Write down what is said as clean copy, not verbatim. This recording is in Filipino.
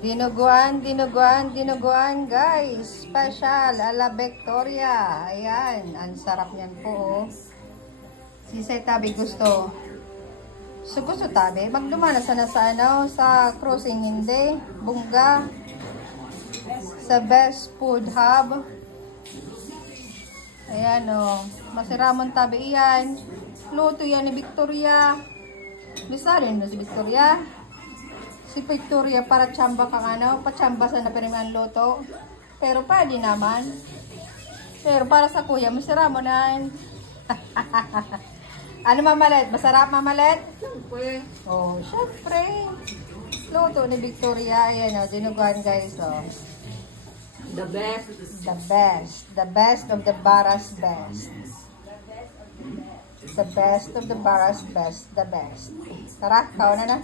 Dinuguan guys. Special ala Victoria. Ayan, ang sarap niyan po. Si Tabi gusto. So gusto Tabi, magdumana sana sa ano, sa cruising hindi, Bunga. Sa Best Food Hub. Ayan o, masiramon Tabi iyan. Luto yan ni Victoria. Misalin mo si Victoria. Si Victoria para tsamba kang ano, patsamba sa napiriman loto. Pero pwede naman. Pero para sa kuya, masarap mo na. Ano mamalit? Masarap mamalit? Siyempre. Oh, syempre. Loto ni Victoria. Ayan o, dinuguan guys o. The best. The best. The best of the Baras best. The best of the Baras best. The best. Tara, kauna na.